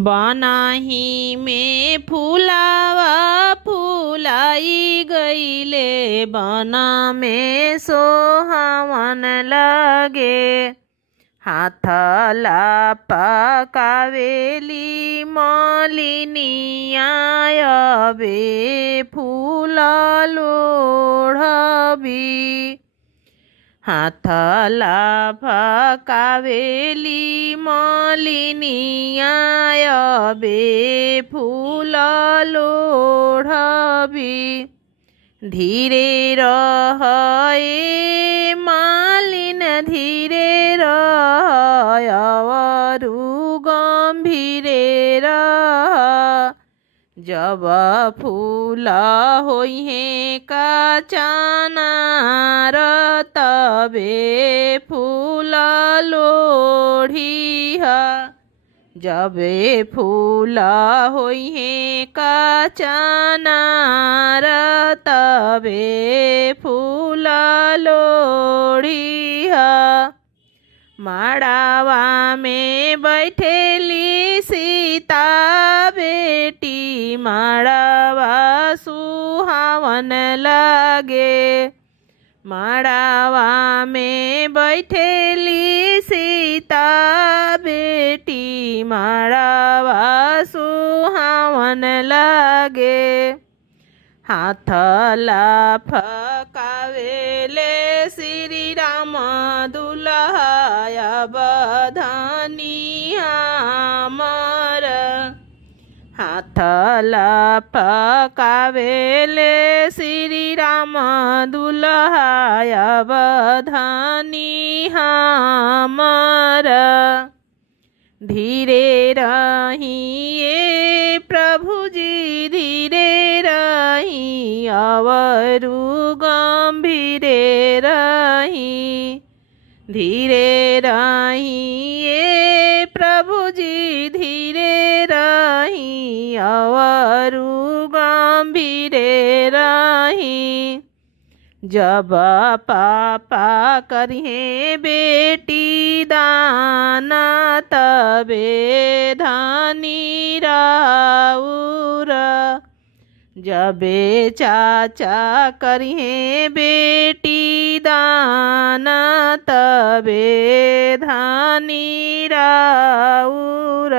बनाही में फूलावा फूलाई गईले, बना में सोहावन लगे। हाथला पकावेली मलिनिया, बे फूल लोढ़बी। हाथला पकावेली मलिनिया, बे फूल लोढ़बी। धीरे रह ए मालिन धीरे रह, अवरु गंभीरे रह। जब फूल होइहे काचानार, तबे फूल लोढ़ीह। जबे फूल होइहे काचानार, तबे फूल लोढ़ीह। माड़ावा में बैठेली सीता बेटी, माड़ावा सुहावन लगे। माड़ावा में बैठेली सीता बेटी, माड़ावा सुहावन लगे। हाथला फकावेले श्री राम दुल्हा, बधानिया मर। हाथला पकावेले श्री राम दुल्हा, बधानिया मर। धीरे रहिए प्रभु जी धीरे रही, अवरु गंभीरे रही। धीरे रहिए प्रभु जी धीरे रही, अवरु गंभीरे रही। जब पापा करिहे बेटी दाना, तबे धानी राउर। जबे चाचा करिहे बेटी दाना, तबे धानी राउर।